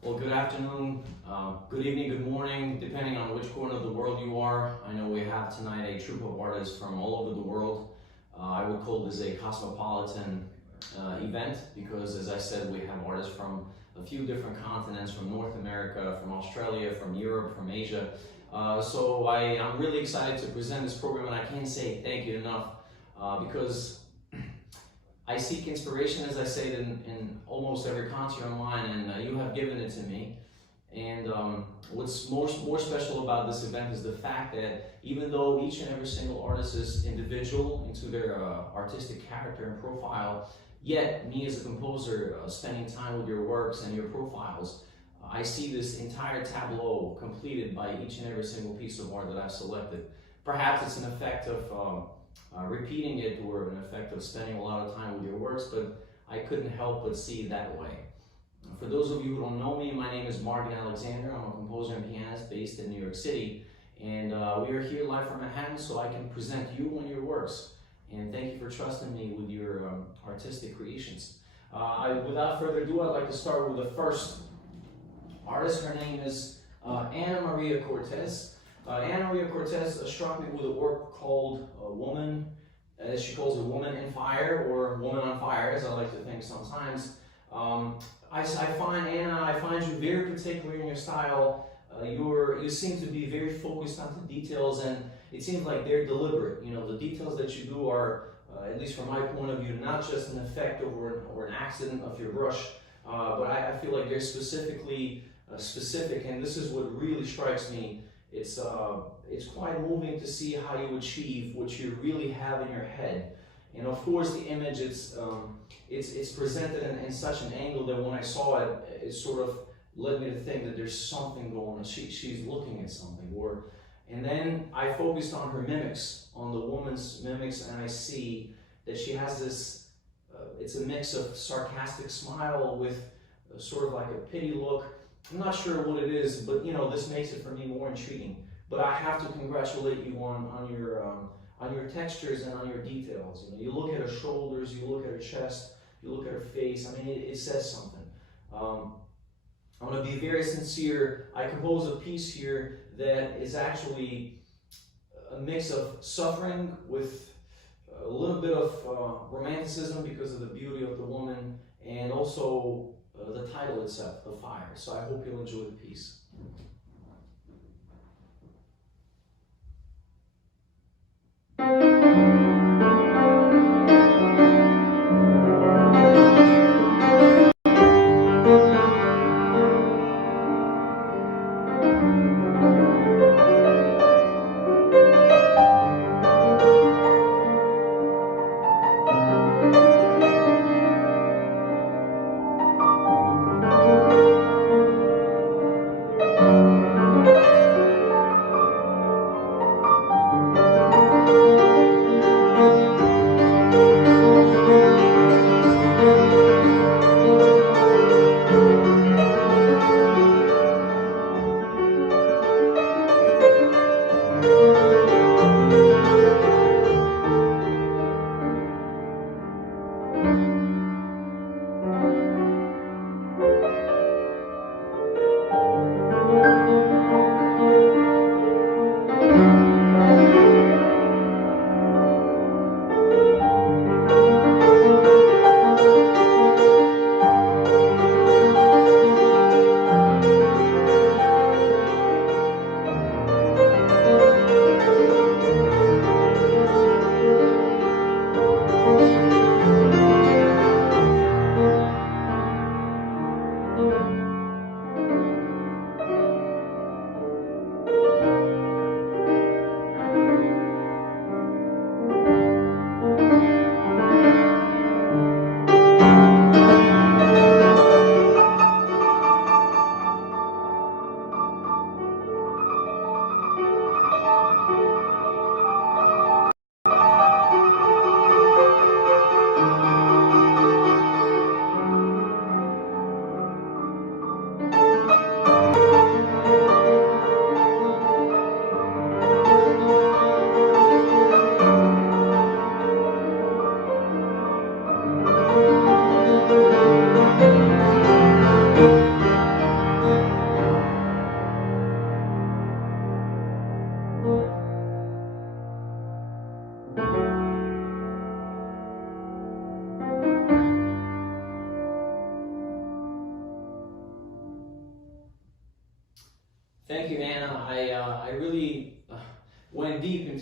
Well, good afternoon, good evening, good morning, depending on which corner of the world you are. I know we have tonight a troupe of artists from all over the world. I would call this a cosmopolitan event because, as I said, we have artists from a few different continents, from North America, from Australia, from Europe, from Asia. So I'm really excited to present this program, and I can't say thank you enough because I seek inspiration, as I say, in almost every concert of mine, and you have given it to me. And what's more special about this event is the fact that even though each and every single artist is individual into their artistic character and profile, yet me as a composer, spending time with your works and your profiles, I see this entire tableau completed by each and every single piece of art that I've selected. Perhaps it's an effect of repeating it or an effect of spending a lot of time with your works, but I couldn't help but see it that way. For those of you who don't know me, my name is Martin Alexander. I'm a composer and pianist based in New York City, and we are here live from Manhattan so I can present you and your works. And thank you for trusting me with your artistic creations. Without further ado, I'd like to start with the first artist. Her name is Ana Maria Cortez. Ana Maria Cortez struck me with a work called Woman, as she calls it, Woman in Fire, or Woman on Fire, as I like to think sometimes. I find, Anna, I find you very particular in your style. You seem to be very focused on the details, and it seems like they're deliberate. You know, the details that you do are, at least from my point of view, not just an effect or an accident of your brush, but I feel like they're specifically specific, and this is what really strikes me. It's quite moving to see how you achieve what you really have in your head. And of course, the image, it's presented in such an angle that when I saw it, it sort of led me to think that there's something going on. She's looking at something. And then I focused on her mimics, on the woman's mimics, and I see that she has this, it's a mix of sarcastic smile with sort of like a pity look. I'm not sure what it is, but you know, this makes it for me more intriguing. But I have to congratulate you on your textures and on your details. You know, you look at her shoulders, you look at her chest, you look at her face. I mean, it says something. I'm going to be very sincere. I compose a piece here that is actually a mix of suffering with a little bit of romanticism because of the beauty of the woman, and also the title itself, The Fire. So I hope you'll enjoy the piece.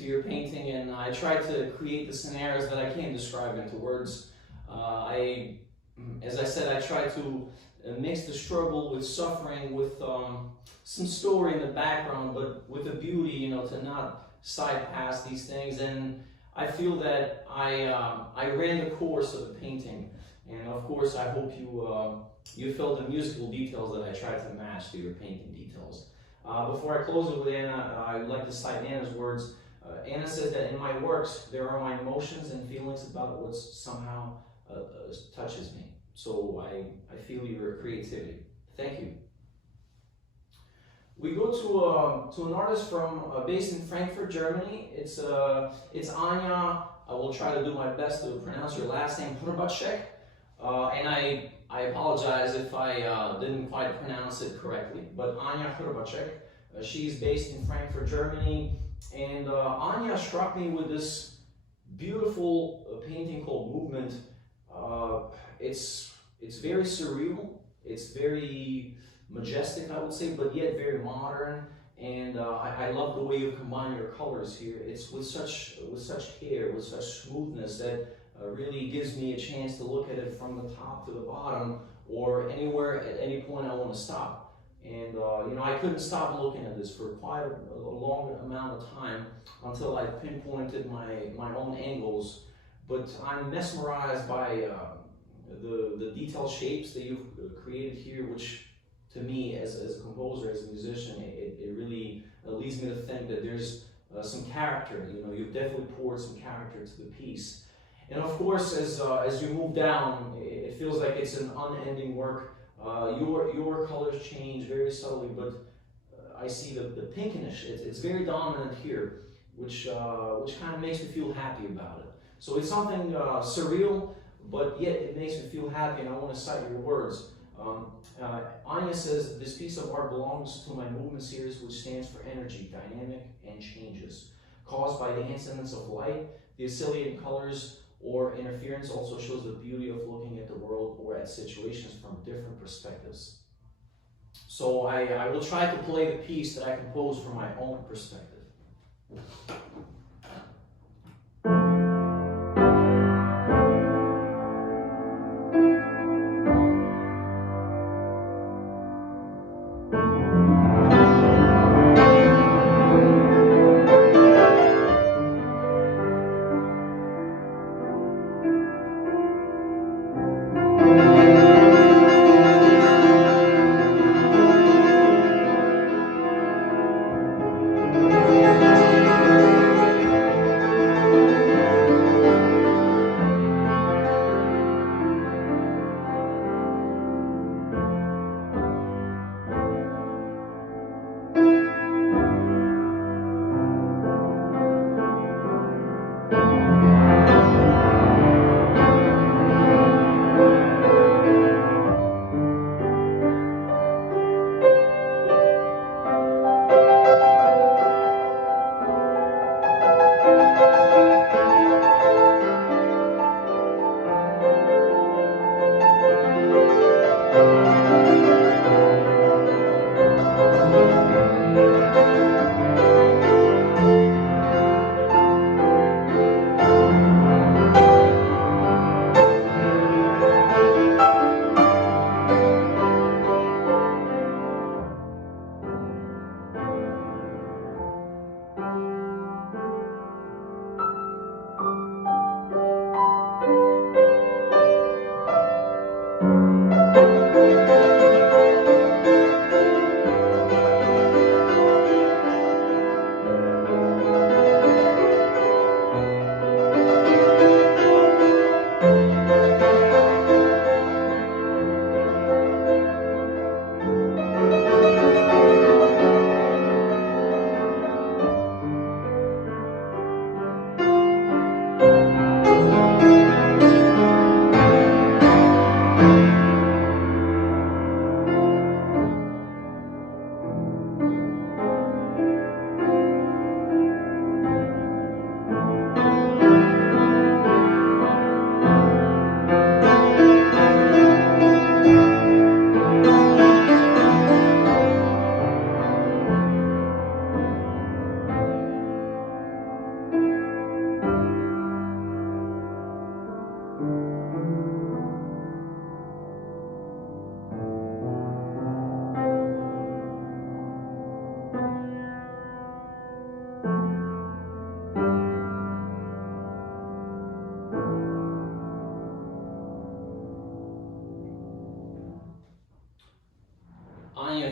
your painting, and I try to create the scenarios that I can't describe into words. As I said, I try to mix the struggle with suffering, with some story in the background, but with the beauty, you know, to not side past these things. And I feel that I ran the course of the painting, and of course, I hope you felt the musical details that I tried to match to your painting details. Before I close it with Anna, I would like to cite Anna's words. Anna says that in my works, there are my emotions and feelings about what somehow touches me. So I feel your creativity. Thank you. We go to an artist from based in Frankfurt, Germany. It's Anya. I will try to do my best to pronounce your last name, Hrbacek. And I apologize if I didn't quite pronounce it correctly, but Anya Hrbacek. She's based in Frankfurt, Germany, and Anya struck me with this beautiful painting called Movement. It's very surreal, it's very majestic, I would say, but yet very modern, and I love the way you combine your colors here. It's with such care, with such smoothness that really gives me a chance to look at it from the top to the bottom, or anywhere at any point I want to stop. And you know, I couldn't stop looking at this for quite a long amount of time until I pinpointed my own angles. But I'm mesmerized by the detailed shapes that you've created here, which to me, as a composer, as a musician, it really leads me to think that there's some character. You know, you've definitely poured some character to the piece. And of course, as you move down, it feels like it's an unending work. Your colors change very subtly, but I see the pinkish. It's very dominant here, which kind of makes me feel happy about it. So it's something surreal, but yet it makes me feel happy, and I want to cite your words. Anya says, this piece of art belongs to my movement series, which stands for energy, dynamic, and changes. Caused by the incidence of light, the oscillating colors or interference also shows the beauty of looking at the world or at situations from different perspectives. So I will try to play the piece that I composed from my own perspective.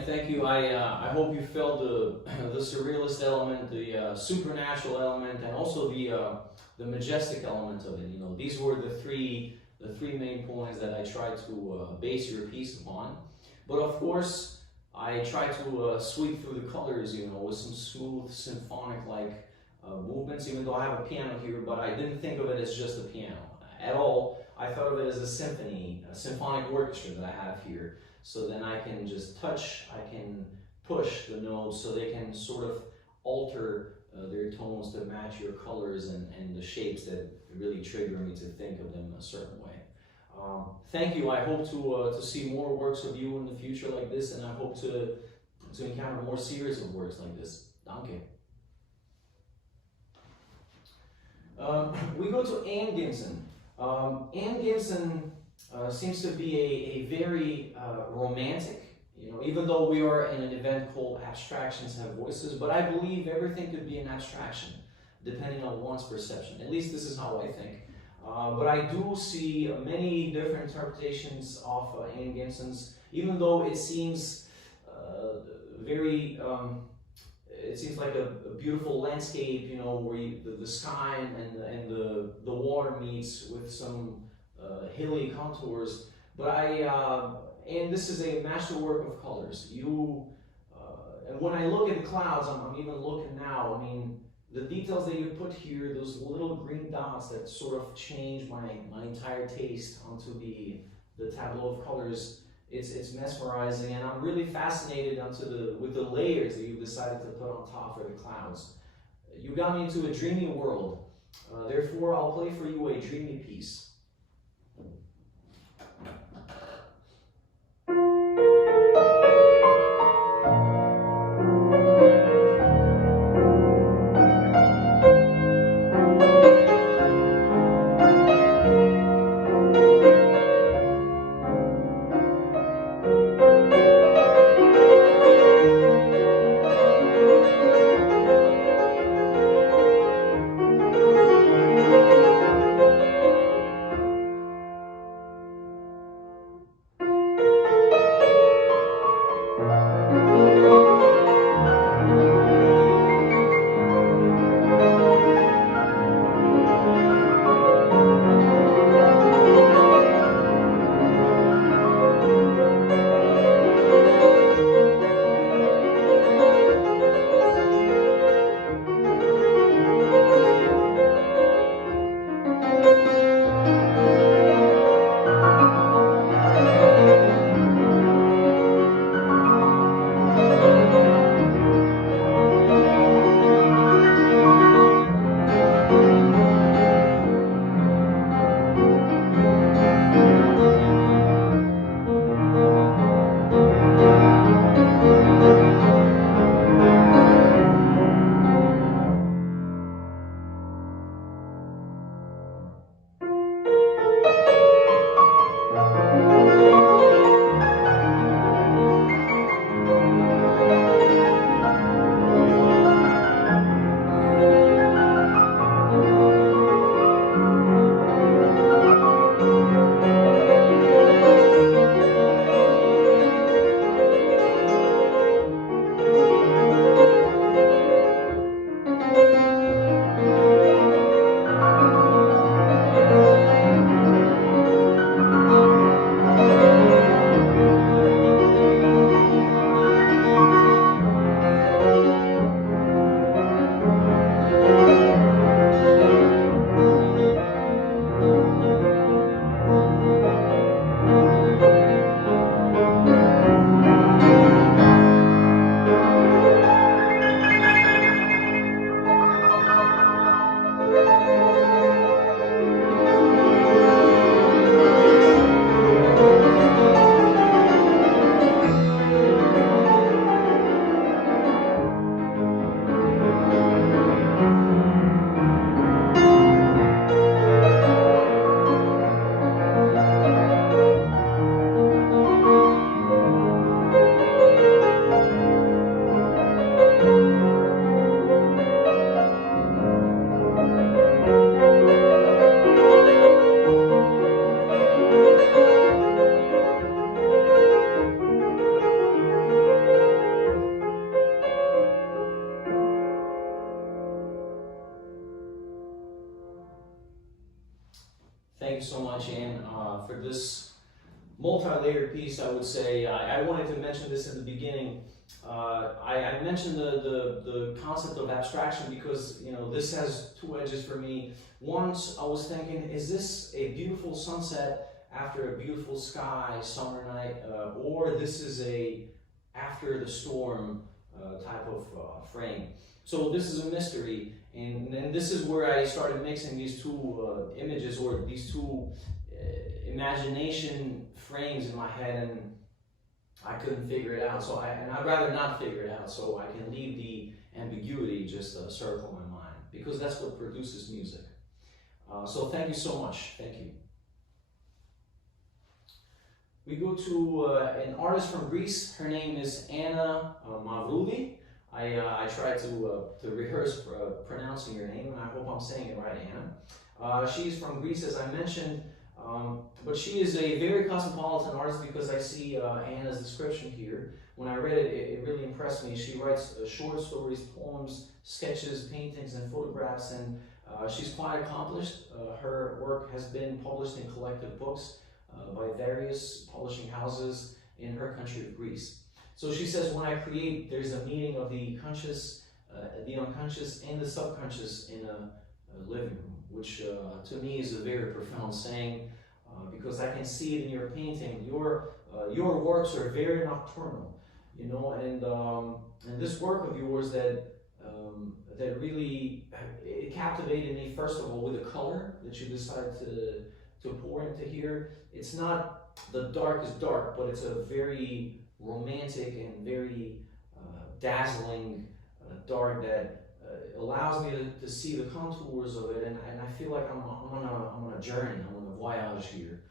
thank you. I hope you felt the surrealist element, the supernatural element, and also the majestic element of it. You know, these were the three main points that I tried to base your piece upon. But of course, I tried to sweep through the colors, you know, with some smooth symphonic-like movements. Even though I have a piano here, but I didn't think of it as just a piano at all. I thought of it as a symphony, a symphonic orchestra that I have here. So then I can just touch, I can push the notes so they can sort of alter their tones to match your colors and the shapes that really trigger me to think of them a certain way. Thank you. I hope to see more works of you in the future like this, and I hope to encounter more series of works like this. Danke. We go to Anne Gibson. Anne Gibson seems to be a very romantic, you know, even though we are in an event called Abstractions Have Voices, but I believe everything could be an abstraction, depending on one's perception. At least this is how I think. But I do see many different interpretations of Anne Gibson's, even though it seems very, it seems like a beautiful landscape, you know, where the sky and the water meets with some hilly contours. But and this is a masterwork of colors. And when I look at the clouds, I'm even looking now, I mean, the details that you put here, those little green dots that sort of change my entire taste onto the tableau of colors, it's mesmerizing, and I'm really fascinated with the layers that you've decided to put on top for the clouds. You got me into a dreamy world. Therefore, I'll play for you a dreamy piece. Thank you so much, Anne, for this multi-layered piece. I would say I wanted to mention this in the beginning. I mentioned the concept of abstraction because this has two edges for me. Once I was thinking, is this a beautiful sunset after a beautiful sky summer night, or this is a after the storm type of frame? So this is a mystery, and this is where I started mixing these two images, or these two imagination frames in my head, and I couldn't figure it out. So I'd rather not figure it out, so I can leave the ambiguity just circle my mind, because that's what produces music. So thank you so much. Thank you. We go to an artist from Greece. Her name is Anna Mavrouli. I tried to rehearse pronouncing your name, and I hope I'm saying it right, Anna. She's from Greece, as I mentioned, but she is a very cosmopolitan artist because I see Anna's description here. When I read it, it really impressed me. She writes short stories, poems, sketches, paintings, and photographs, and she's quite accomplished. Her work has been published in collected books by various publishing houses in her country of Greece. So she says, when I create, there's a meeting of the conscious, the unconscious, and the subconscious in a living room, which to me is a very profound saying, because I can see it in your painting. Your works are very nocturnal, and this work of yours that really it captivated me, first of all, with the color that you decided to pour into here. It's not the darkest dark, but it's a very romantic and very dazzling dark that allows me to see the contours of it, and I feel like I'm on a journey, I'm on a voyage here.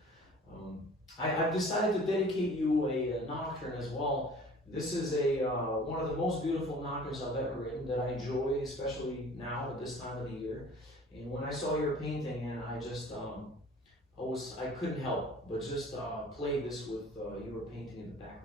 I've decided to dedicate you a nocturne as well. This is one of the most beautiful nocturnes I've ever written that I enjoy, especially now at this time of the year. And when I saw your painting, and I couldn't help but just play this with your painting in the background.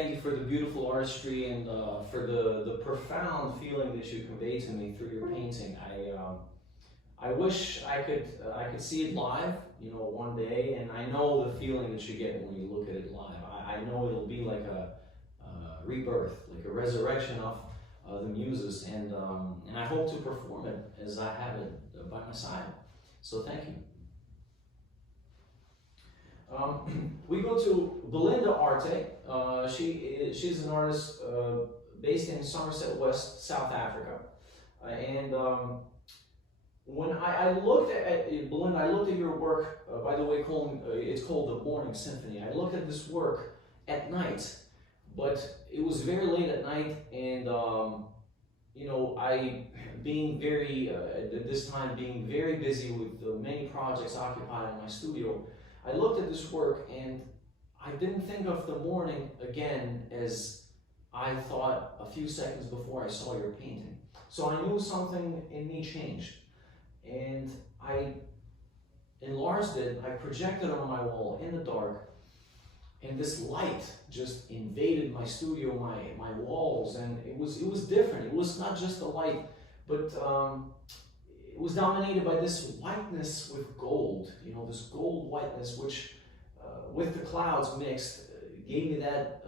thank you for the beautiful artistry and for the profound feeling that you convey to me through your painting. I wish I could see it live, you know, one day, and I know the feeling that you get when you look at it live. I know it'll be like a rebirth, like a resurrection of the muses, and I hope to perform it as I have it by my side. So thank you. We go to Belinda Arte. She's an artist based in Somerset West, South Africa. And when I looked at Belinda, I looked at your work, by the way, it's called The Morning Symphony. I looked at this work at night, but it was very late at night, and you know, being very, at this time, being very busy with the many projects occupied in my studio, I looked at this work and I didn't think of the morning again as I thought a few seconds before I saw your painting. So I knew something in me changed, and I enlarged it, I projected it on my wall in the dark, and this light just invaded my studio, my walls, and it was different. It was not just a light, but it was dominated by this whiteness with gold, you know, this gold whiteness, which with the clouds mixed gave me that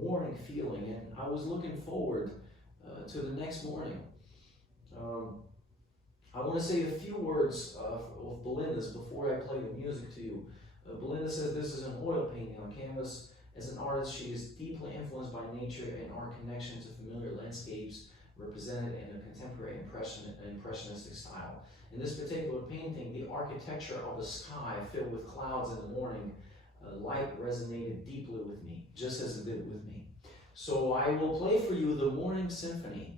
morning feeling, and I was looking forward to the next morning. I want to say a few words of Belinda's before I play the music to you. Belinda says this is an oil painting on canvas. As an artist, she is deeply influenced by nature and our connection to familiar landscapes represented in a contemporary impressionistic style. In this particular painting, the architecture of the sky filled with clouds in the morning, light resonated deeply with me, just as it did with me. So I will play for you the Morning Symphony.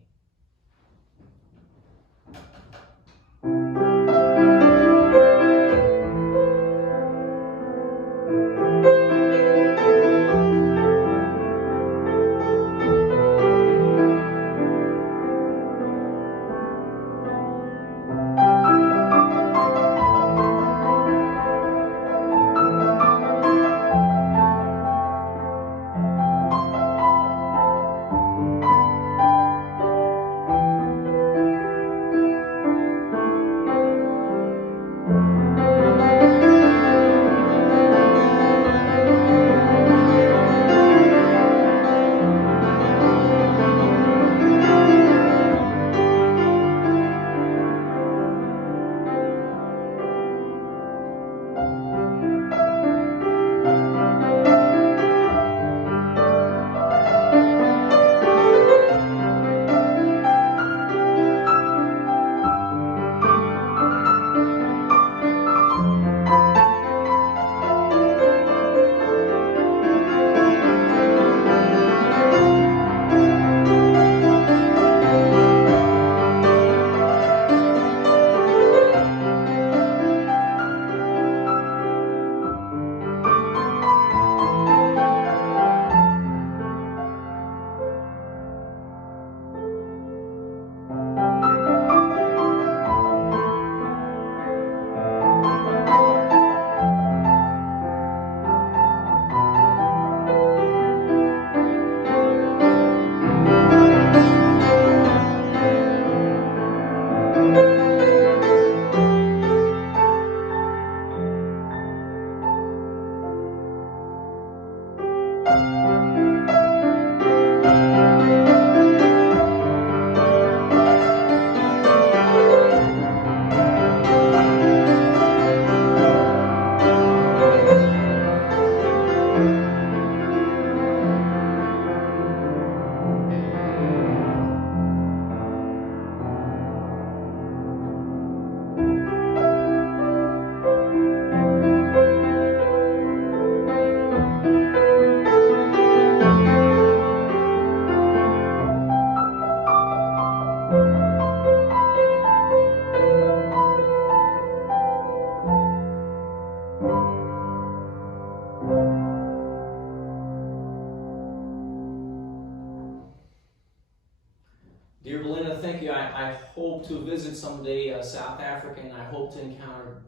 Dear Belinda, thank you. I hope to visit someday South Africa, and I hope to encounter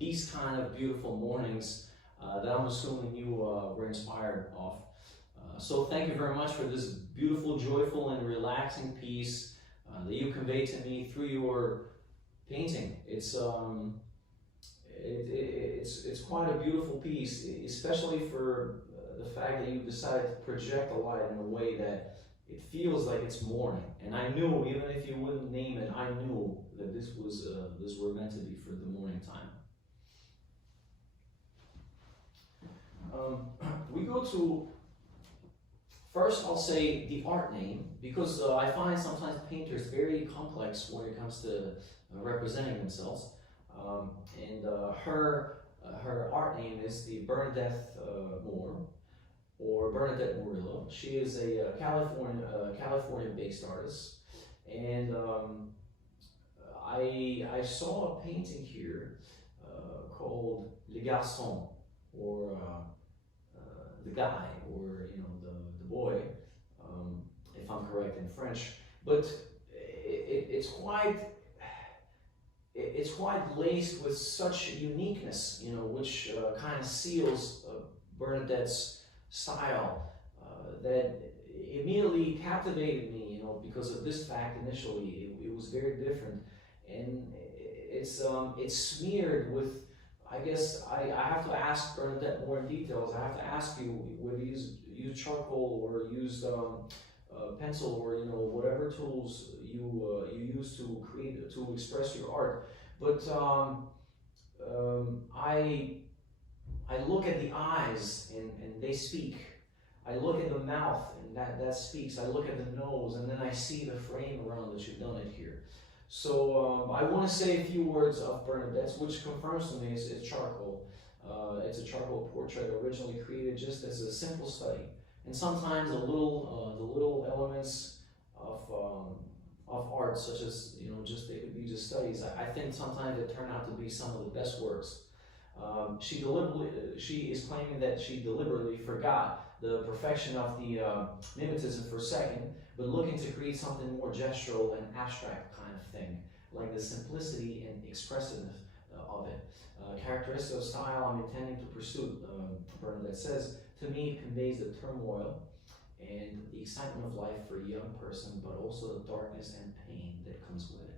these kind of beautiful mornings that I'm assuming you were inspired of. So thank you very much for this beautiful, joyful, and relaxing piece that you convey to me through your painting. It's quite a beautiful piece, especially for the fact that you decided to project the light in a way that it feels like it's morning. And I knew, even if you wouldn't name it, I knew that this were meant to be for the morning time. We go to, first I'll say the art name, because I find sometimes painters very complex when it comes to representing themselves. And her art name is the Bernadette Moore, or Bernadette Murillo. She is a California-based artist, and I saw a painting here called Le Garçon, or the guy, or the boy, if I'm correct in French. But it's quite laced with such uniqueness, which kind of seals Bernadette's style, that immediately captivated me, because of this fact. Initially, it was very different, and it's smeared with. I guess I have to ask Bernadette more in details. I have to ask you whether you use charcoal or use pencil, or whatever tools you use to express your art. But I look at the eyes, and they speak. I look at the mouth, and that speaks. I look at the nose, and then I see the frame around that you've done it here. So I want to say a few words of Bernadette's, which confirms to me it's charcoal. It's a charcoal portrait originally created just as a simple study, and sometimes the little elements of art, such as they could be just studies. I think sometimes they turn out to be some of the best works. She is claiming that she deliberately forgot the perfection of the mimetism for a second, but looking to create something more gestural and abstract kind of thing, like the simplicity and expressiveness of it. Characteristic of style I'm intending to pursue, Bernadette says, to me it conveys the turmoil and the excitement of life for a young person, but also the darkness and pain that comes with it.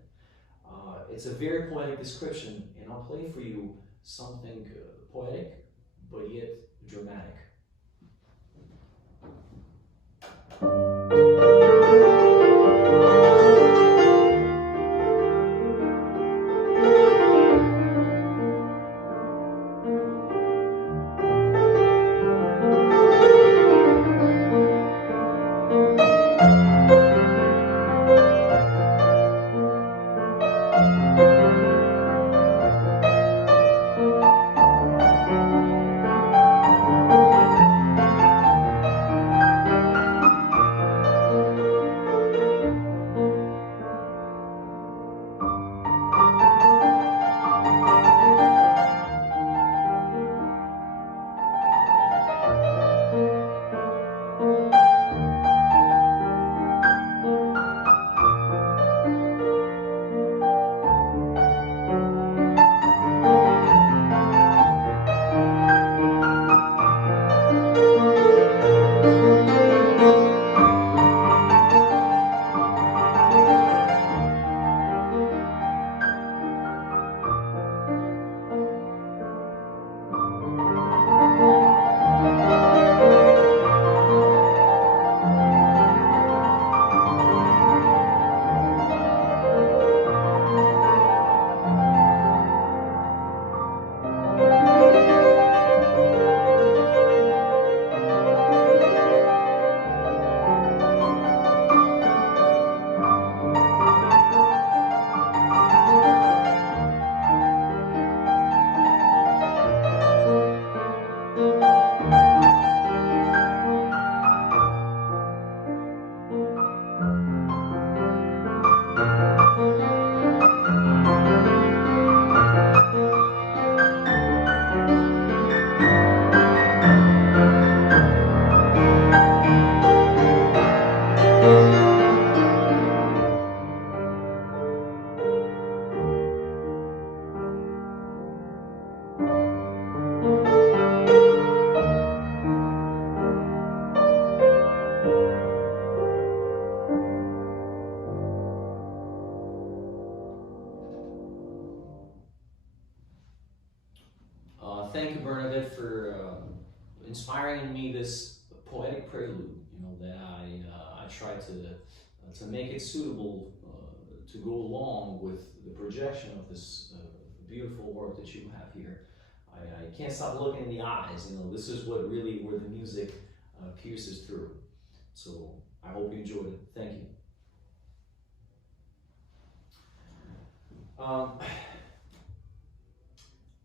It's a very poetic description, and I'll play for you something poetic, but yet dramatic. Thank you, Bernadette, for inspiring in me this poetic prelude. You know that I try to make it suitable to go along with the projection of this beautiful work that you have here. I can't stop looking in the eyes. You know, this is what really where the music pierces through. So I hope you enjoyed it. Thank you.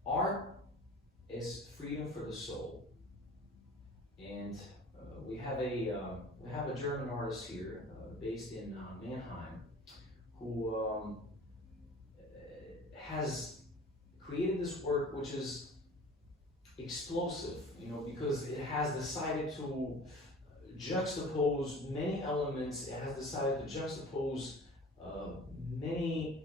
Art is freedom for the soul, and we have a German artist here based in Mannheim who has created this work which is explosive, you know, because it has decided to juxtapose many elements. It has decided to juxtapose many,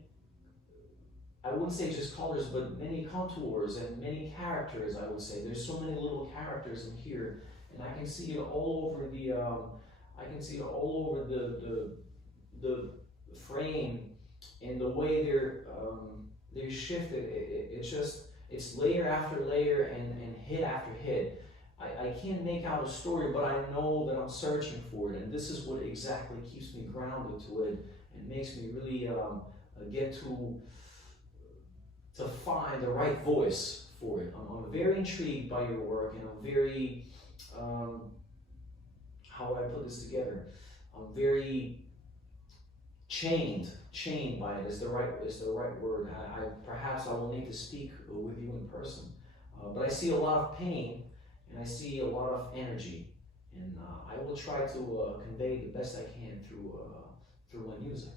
I wouldn't say just colors, but many contours and many characters. I would say there's so many little characters in here, and I can see it all over the. I can see it all over the frame, and the way they're shifted. It's layer after layer and hit after hit. I can't make out a story, but I know that I'm searching for it, and this is what exactly keeps me grounded to it and makes me really get to find the right voice for it. I'm very intrigued by your work, and I'm very, how would I put this together? I'm very chained by it is the right word. Perhaps I will need to speak with you in person, but I see a lot of pain and I see a lot of energy, and I will try to convey the best I can through my music.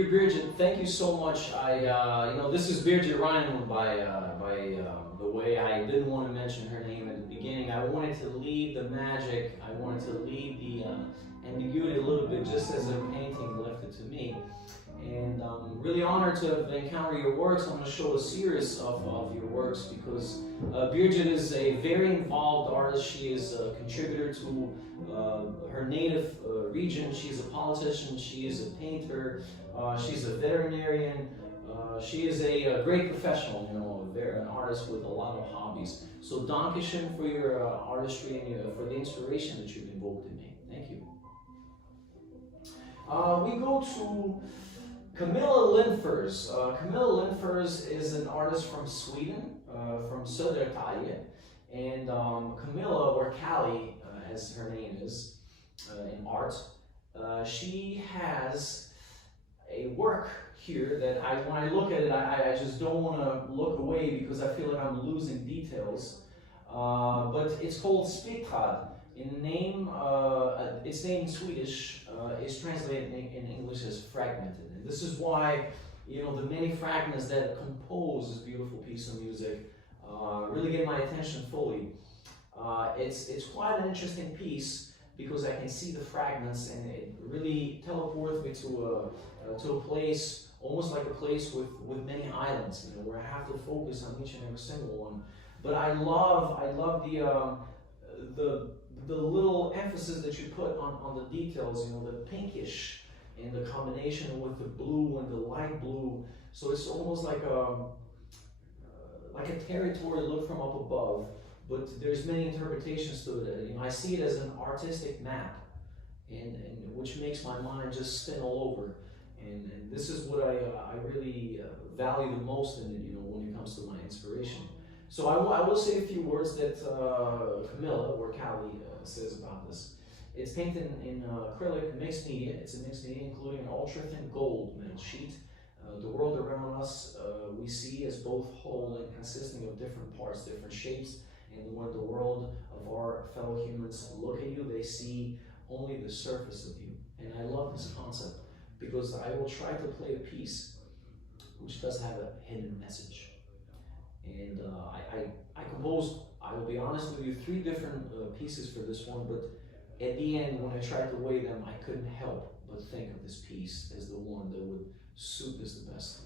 dear Bridget, thank you so much. This is Bridget Ryan by the way. I didn't want to mention her name at the beginning. I wanted to leave the magic. I wanted to leave the ambiguity a little bit, just as her painting left it to me. And I'm really honored to encounter your works. I'm going to show a series of your works because Bridget is a very involved artist. She is a contributor to her native region. She's a politician. She is a painter. She's a veterinarian. She is a great professional, an artist with a lot of hobbies. So Dankeschön for your artistry and for the inspiration that you've invoked in me. Thank you. We go to Camilla Lindfors. Camilla Lindfors is an artist from Sweden, from Södertälje. And Camilla, or Callie, as her name is in art, she has a work here that when I look at it, I just don't want to look away because I feel like I'm losing details. But it's called Splittrad. In name, its name in Swedish is translated in English as fragmented. And this is why, the many fragments that compose this beautiful piece of music really get my attention fully. It's quite an interesting piece because I can see the fragments and it really teleports me to a place, almost like a place with many islands, where I have to focus on each and every single one. But I love the little emphasis that you put on the details, the pinkish and the combination with the blue and the light blue. So it's almost like a territory look from up above, but there's many interpretations to it. I see it as an artistic map, and which makes my mind just spin all over. And this is what I really value the most in it, when it comes to my inspiration. So I will say a few words that Camilla, or Callie, says about this. It's painted in acrylic mixed media. It's a mixed media including an ultra-thin gold metal sheet. The world around us we see as both whole and consisting of different parts, different shapes. And when the world of our fellow humans look at you, they see only the surface of you. And I love this concept because I will try to play a piece which does have a hidden message. And I composed, I will be honest with you, 3 different pieces for this one, but at the end, when I tried to weigh them, I couldn't help but think of this piece as the one that would suit this the best.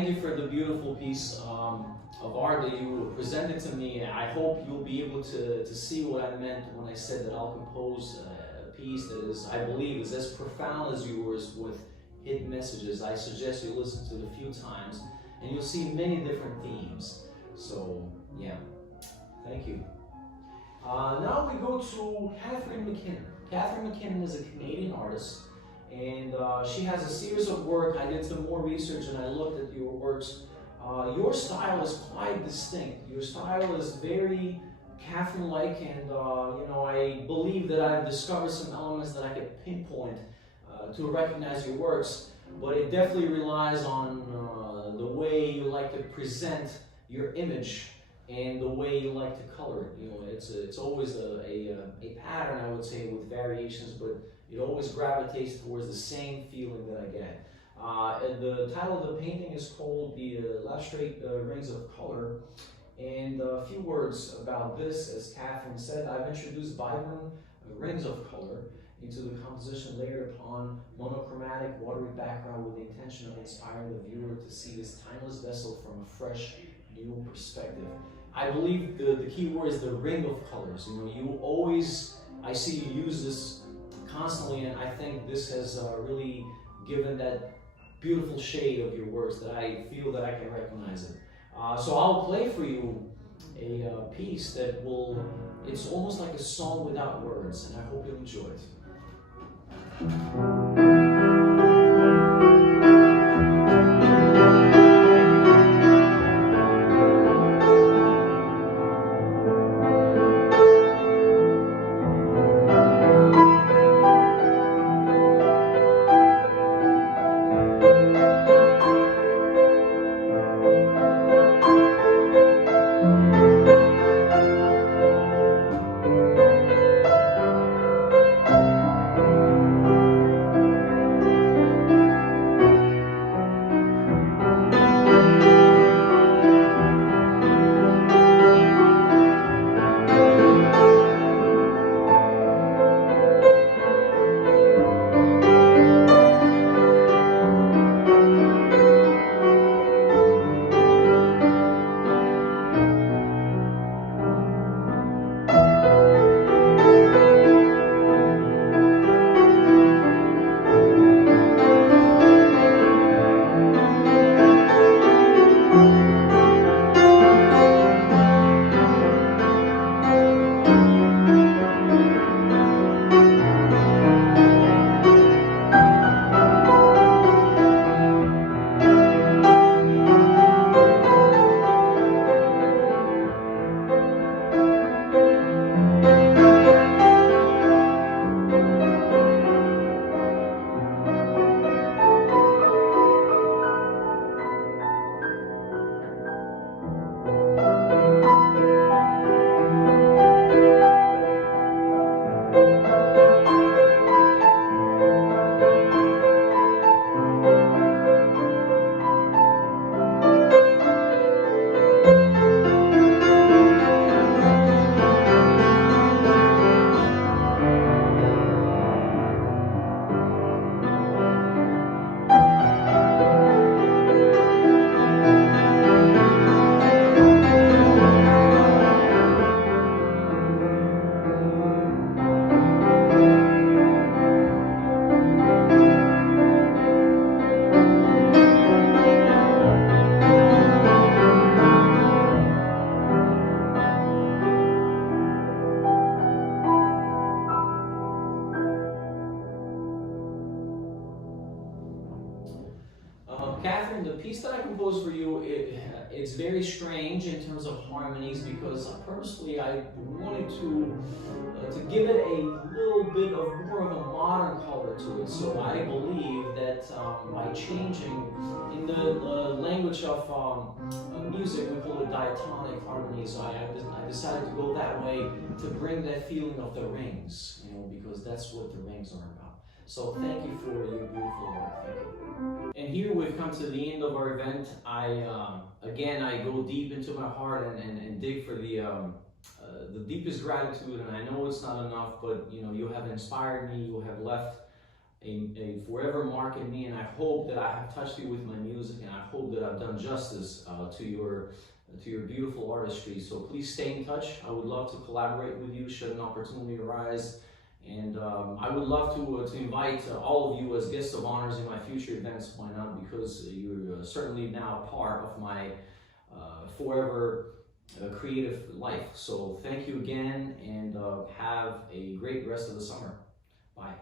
thank you for the beautiful piece of art that you presented to me. I hope you'll be able to see what I meant when I said that I'll compose a piece that is, I believe, is as profound as yours with hidden messages. I suggest you listen to it a few times and you'll see many different themes. So, yeah, thank you. Now we go to Catherine McKinnon. Catherine McKinnon is a Canadian artist, and she has a series of work. I did some more research and I looked at your works. Your style is quite distinct. Your style is very Catherine-like, and I believe that I've discovered some elements that I could pinpoint to recognize your works, but it definitely relies on the way you like to present your image and the way you like to color it. It's always a pattern, I would say, with variations, but it always gravitates towards the same feeling that I get. The title of the painting is called The Illustrate Rings of Color. And a few words about this, as Catherine said, I've introduced vibrant rings of color into the composition layered upon monochromatic watery background with the intention of inspiring the viewer to see this timeless vessel from a fresh, new perspective. I believe the key word is the ring of colors. You always, I see you use this constantly, and I think this has really given that beautiful shade of your works that I feel that I can recognize it. So I'll play for you a piece that it's almost like a song without words, and I hope you'll enjoy it. Catherine, the piece that I composed for you, it's very strange in terms of harmonies because purposely I wanted to give it a little bit of more of a modern color to it. So I believe that by changing in the language of music, we call it diatonic harmonies. I decided to go that way to bring that feeling of the rings, because that's what the rings are about. So thank you for your beautiful work. Thank you. And here we've come to the end of our event. Again, I go deep into my heart and dig for the deepest gratitude. And I know it's not enough, but you have inspired me. You have left a forever mark in me, and I hope that I have touched you with my music, and I hope that I've done justice to your beautiful artistry. So please stay in touch. I would love to collaborate with you should an opportunity arise. And I would love to invite all of you as guests of honors in my future events. Why not? Because you're certainly now part of my forever creative life. So thank you again, and have a great rest of the summer. Bye.